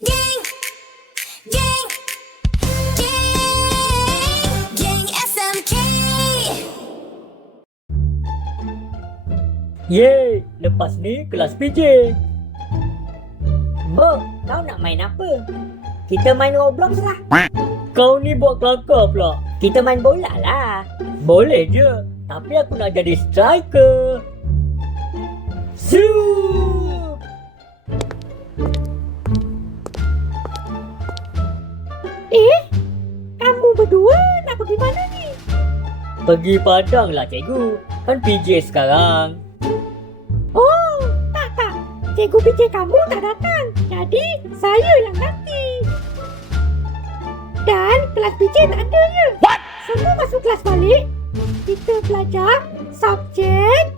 Geng, geng, geng SMK. Yeay, lepas ni kelas PJ. Bo, kau nak main apa? Kita main Roblox lah. Kau ni buat kelakar pula. Kita main bola lah. Boleh je, tapi aku nak jadi striker. Shoot! Kamu berdua nak pergi mana ni? Pergi Padang lah cikgu. Kan PJ sekarang. Oh, tak. Cikgu PJ kamu tak datang. Jadi, saya yang ganti. Dan kelas PJ tak ada je. Semua masuk kelas balik. Kita belajar subjek